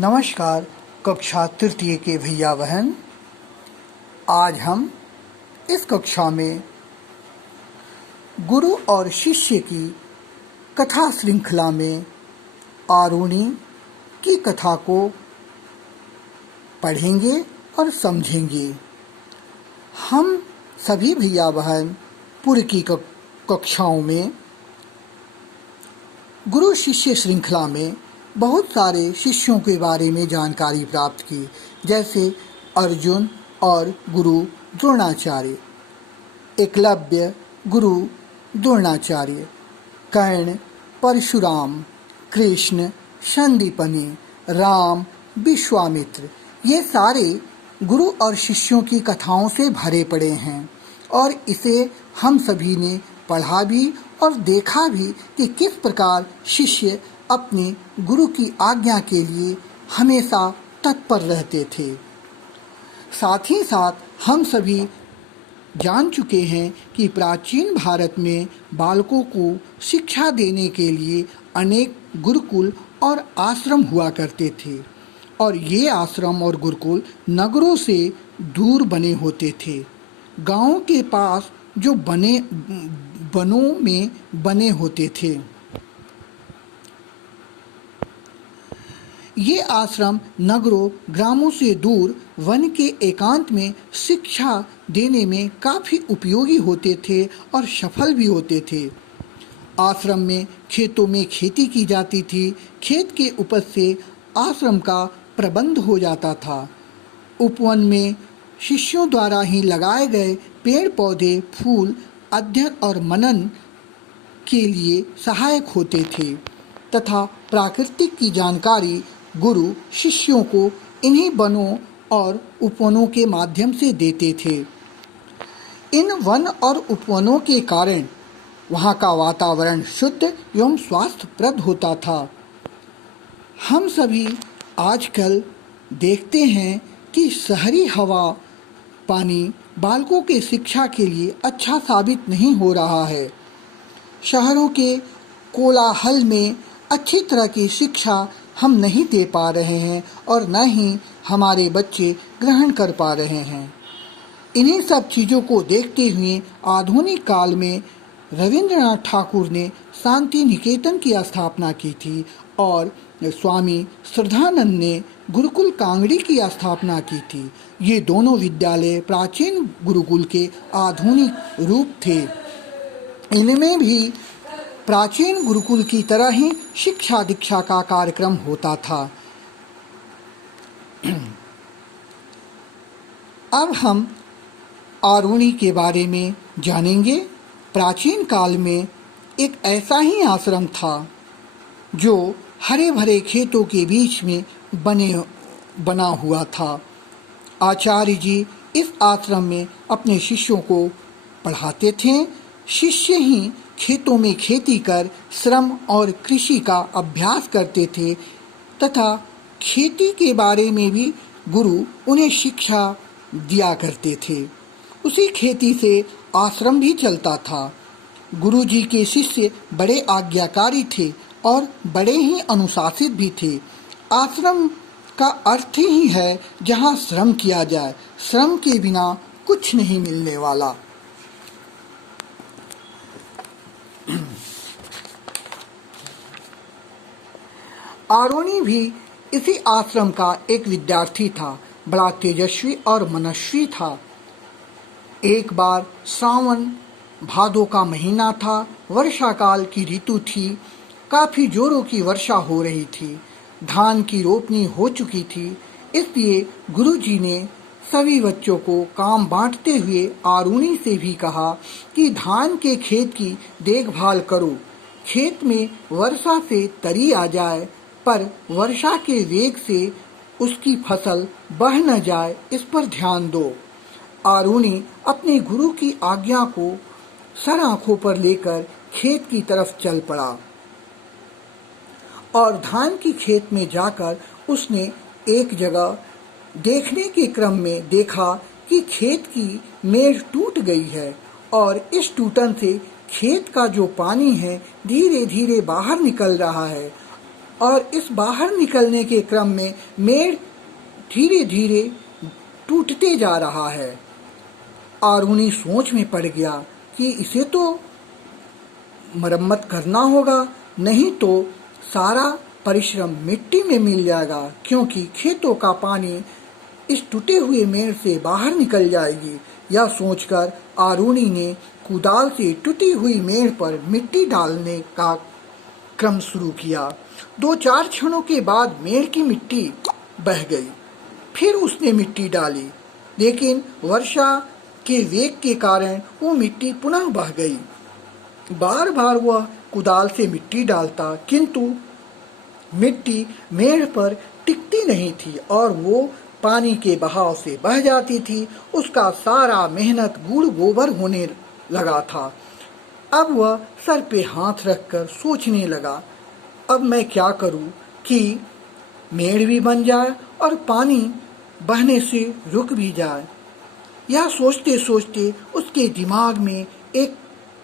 नमस्कार कक्षा तृतीय के भैया बहन। आज हम इस कक्षा में गुरु और शिष्य की कथा श्रृंखला में आरुणि की कथा को पढ़ेंगे और समझेंगे। हम सभी भैया बहन पूर्व की कक्षाओं में गुरु शिष्य श्रृंखला में बहुत सारे शिष्यों के बारे में जानकारी प्राप्त की, जैसे अर्जुन और गुरु द्रोणाचार्य, एकलव्य गुरु द्रोणाचार्य, कर्ण, परशुराम, कृष्ण, संदीपनी, राम, विश्वामित्र। ये सारे गुरु और शिष्यों की कथाओं से भरे पड़े हैं और इसे हम सभी ने पढ़ा भी और देखा भी कि किस प्रकार शिष्य अपने गुरु की आज्ञा के लिए हमेशा तत्पर रहते थे। साथ ही साथ हम सभी जान चुके हैं कि प्राचीन भारत में बालकों को शिक्षा देने के लिए अनेक गुरुकुल और आश्रम हुआ करते थे और ये आश्रम और गुरुकुल नगरों से दूर बने होते थे। गांवों के पास जो वनों में बने होते थे। ये आश्रम नगरों ग्रामों से दूर वन के एकांत में शिक्षा देने में काफ़ी उपयोगी होते थे और सफल भी होते थे। आश्रम में खेतों में खेती की जाती थी। खेत के उपज से आश्रम का प्रबंध हो जाता था। उपवन में शिष्यों द्वारा ही लगाए गए पेड़ पौधे फूल अध्ययन और मनन के लिए सहायक होते थे तथा प्राकृतिक की जानकारी गुरु शिष्यों को इन्हीं वनों और उपवनों के माध्यम से देते थे। इन वन और उपवनों के कारण वहाँ का वातावरण शुद्ध एवं स्वास्थ्यप्रद होता था। हम सभी आजकल देखते हैं कि शहरी हवा पानी बालकों के शिक्षा के लिए अच्छा साबित नहीं हो रहा है। शहरों के कोलाहल में अच्छी तरह की शिक्षा हम नहीं दे पा रहे हैं और न ही हमारे बच्चे ग्रहण कर पा रहे हैं। इन्हीं सब चीज़ों को देखते हुए आधुनिक काल में रविंद्रनाथ ठाकुर ने शांति निकेतन की स्थापना की थी और स्वामी श्रद्धानंद ने गुरुकुल कांगड़ी की स्थापना की थी। ये दोनों विद्यालय प्राचीन गुरुकुल के आधुनिक रूप थे। इनमें भी प्राचीन गुरुकुल की तरह ही शिक्षा दीक्षा का कार्यक्रम होता था। अब हम आरुणि के बारे में जानेंगे। प्राचीन काल में एक ऐसा ही आश्रम था जो हरे भरे खेतों के बीच में बना हुआ था। आचार्य जी इस आश्रम में अपने शिष्यों को पढ़ाते थे। शिष्य ही खेतों में खेती कर श्रम और कृषि का अभ्यास करते थे तथा खेती के बारे में भी गुरु उन्हें शिक्षा दिया करते थे। उसी खेती से आश्रम भी चलता था। गुरु जी के शिष्य बड़े आज्ञाकारी थे और बड़े ही अनुशासित भी थे। आश्रम का अर्थ ही है जहाँ श्रम किया जाए। श्रम के बिना कुछ नहीं मिलने वाला। आरुणि भी इसी आश्रम का एक विद्यार्थी था। बड़ा तेजस्वी और मनस्वी था। एक बार सावन भादों का महीना था। वर्षा काल की ऋतु थी। काफी जोरों की वर्षा हो रही थी। धान की रोपनी हो चुकी थी। इसलिए गुरुजी ने सभी बच्चों को काम बांटते हुए आरुणि से भी कहा कि धान के खेत की देखभाल करो। खेत में वर्षा से तरी आ जाए पर वर्षा के वेग से उसकी फसल बह न जाए, इस पर ध्यान दो। आरुणि अपने गुरु की आज्ञा को सर आंखों पर लेकर खेत की तरफ चल पड़ा और धान की खेत में जाकर उसने एक जगह देखने के क्रम में देखा कि खेत की मेड़ टूट गई है और इस टूटन से खेत का जो पानी है धीरे धीरे बाहर निकल रहा है और इस बाहर निकलने के क्रम में मेढ़ धीरे धीरे टूटते जा रहा है। आरुणि सोच में पड़ गया कि इसे तो मरम्मत करना होगा, नहीं तो सारा परिश्रम मिट्टी में मिल जाएगा, क्योंकि खेतों का पानी इस टूटे हुए मेढ़ से बाहर निकल जाएगी। यह सोचकर आरुणि ने कुदाल से टूटी हुई मेढ़ पर मिट्टी डालने का क्रम शुरू किया। 2-4 क्षणों के बाद मेढ़ की मिट्टी बह गई। फिर उसने मिट्टी डाली, लेकिन वर्षा के वेग के कारण वो मिट्टी पुनः बह गई। बार बार वह कुदाल से मिट्टी डालता, किंतु मिट्टी मेढ़ पर टिकती नहीं थी और वो पानी के बहाव से बह जाती थी। उसका सारा मेहनत गुड़ गोबर होने लगा था। अब वह सर पे हाथ रखकर सोचने लगा, अब मैं क्या करूं कि मेढ़ भी बन जाए और पानी बहने से रुक भी जाए। यह सोचते सोचते उसके दिमाग में एक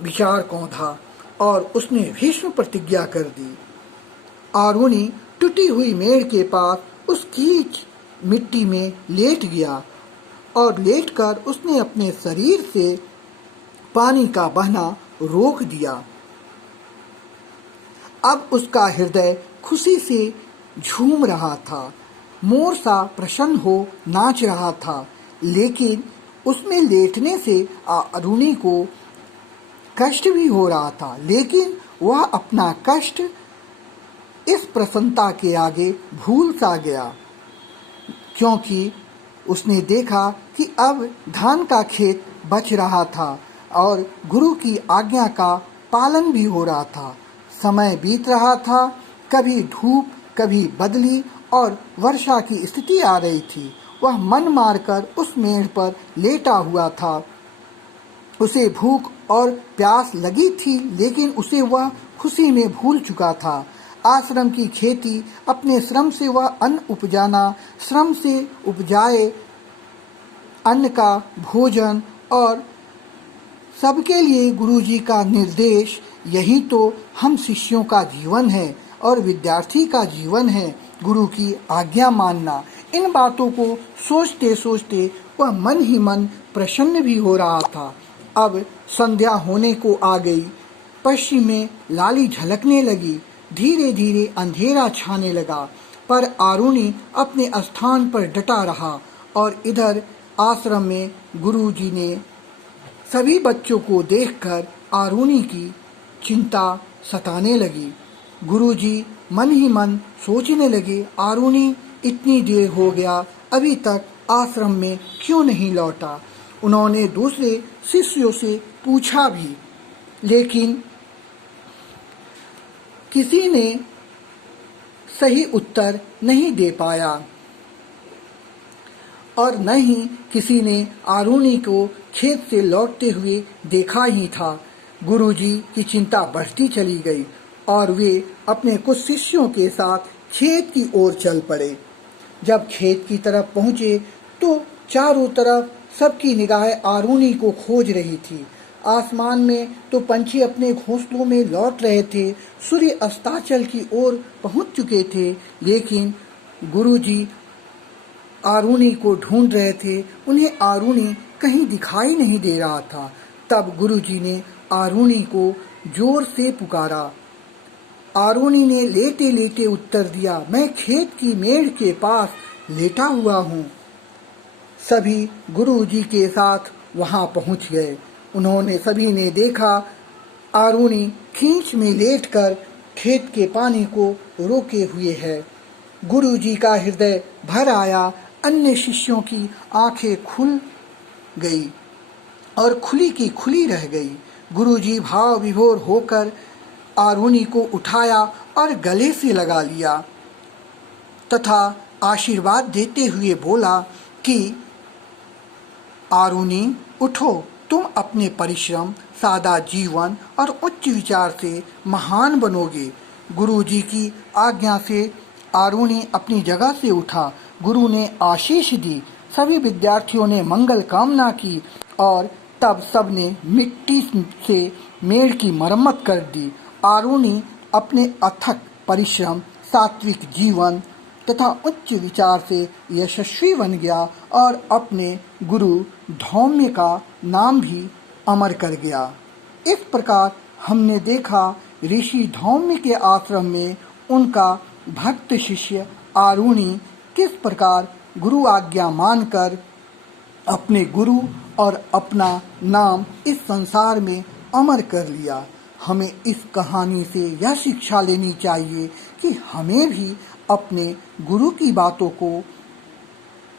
विचार कौंधा और उसने भीष्म प्रतिज्ञा कर दी। आरुणि टूटी हुई मेढ़ के पास उस कीच मिट्टी में लेट गया और लेटकर उसने अपने शरीर से पानी का बहना रोक दिया। अब उसका हृदय खुशी से झूम रहा था, मोर सा प्रसन्न हो नाच रहा था। लेकिन उसमें लेटने से आरुणि को कष्ट भी हो रहा था, लेकिन वह अपना कष्ट इस प्रसन्नता के आगे भूल सा गया, क्योंकि उसने देखा कि अब धान का खेत बच रहा था और गुरु की आज्ञा का पालन भी हो रहा था। समय बीत रहा था, कभी धूप कभी बदली और वर्षा की स्थिति आ रही थी। वह मन मारकर उस मेढ़ पर लेटा हुआ था। उसे भूख और प्यास लगी थी, लेकिन उसे वह खुशी में भूल चुका था। आश्रम की खेती, अपने श्रम से वह अन्न उपजाना, श्रम से उपजाए अन्न का भोजन और सबके लिए गुरुजी का निर्देश, यही तो हम शिष्यों का जीवन है और विद्यार्थी का जीवन है। गुरु की आज्ञा मानना। इन बातों को सोचते सोचते वह मन ही मन प्रसन्न भी हो रहा था। अब संध्या होने को आ गई। पश्चिम में लाली झलकने लगी। धीरे धीरे अंधेरा छाने लगा, पर आरुणि अपने स्थान पर डटा रहा और इधर आश्रम में गुरुजी ने सभी बच्चों को देखकर आरुणि की चिंता सताने लगी। गुरुजी मन ही मन सोचने लगे, आरुणि इतनी देर हो गया, अभी तक आश्रम में क्यों नहीं लौटा। उन्होंने दूसरे शिष्यों से पूछा भी, लेकिन किसी ने सही उत्तर नहीं दे पाया और न ही किसी ने आरुणि को खेत से लौटते हुए देखा ही था। गुरुजी की चिंता बढ़ती चली गई और वे अपने कुछ शिष्यों के साथ खेत की ओर चल पड़े। जब खेत की तरफ पहुंचे तो चारों तरफ सबकी निगाहें आरुणि को खोज रही थी। आसमान में तो पंछी अपने घोंसलों में लौट रहे थे, सूर्य अस्ताचल की ओर पहुंच चुके थे, लेकिन गुरुजी आरुणि को ढूंढ रहे थे। उन्हें आरुणि कहीं दिखाई नहीं दे रहा था। तब गुरुजी ने आरुणि को जोर से पुकारा। आरुणि ने लेटे लेटे उत्तर दिया, मैं खेत की मेढ़ के पास लेटा हुआ हूँ। सभी गुरुजी के साथ वहाँ पहुँच गए। उन्होंने सभी ने देखा आरुणि खींच में लेटकर खेत के पानी को रोके हुए है। गुरुजी का हृदय भर आया। अन्य शिष्यों की आंखें खुल गई और खुली की खुली रह गई। गुरुजी भाव विभोर होकर आरुणि को उठाया और गले से लगा लिया तथा आशीर्वाद देते हुए बोला कि आरुणि उठो, तुम अपने परिश्रम, सादा जीवन और उच्च विचार से महान बनोगे। गुरुजी की आज्ञा से आरुणि अपनी जगह से उठा। गुरु ने आशीष दी। सभी विद्यार्थियों ने मंगल कामना की और तब सबने मिट्टी से मेढ़ की मरम्मत कर दी। आरुणि अपने अथक परिश्रम सात्विक जीवन तथा उच्च विचार से यशस्वी बन गया और अपने गुरु धौम्य का नाम भी अमर कर गया। इस प्रकार हमने देखा ऋषि धौम्य के आश्रम में उनका भक्त शिष्य आरुणि किस प्रकार गुरु आज्ञा मानकर अपने गुरु और अपना नाम इस संसार में अमर कर लिया। हमें इस कहानी से यह शिक्षा लेनी चाहिए कि हमें भी अपने गुरु की बातों को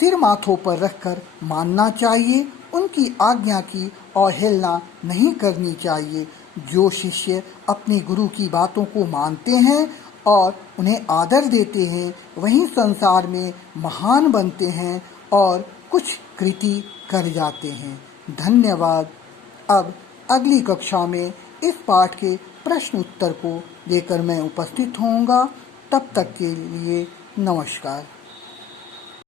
सिर माथों पर रखकर मानना चाहिए, उनकी आज्ञा की अवहेलना नहीं करनी चाहिए। जो शिष्य अपने गुरु की बातों को मानते हैं और उन्हें आदर देते हैं, वही संसार में महान बनते हैं और कुछ कृति कर जाते हैं। धन्यवाद। अब अगली कक्षा में इस पाठ के प्रश्न उत्तर को लेकर मैं उपस्थित होऊंगा। तब तक के लिए नमस्कार।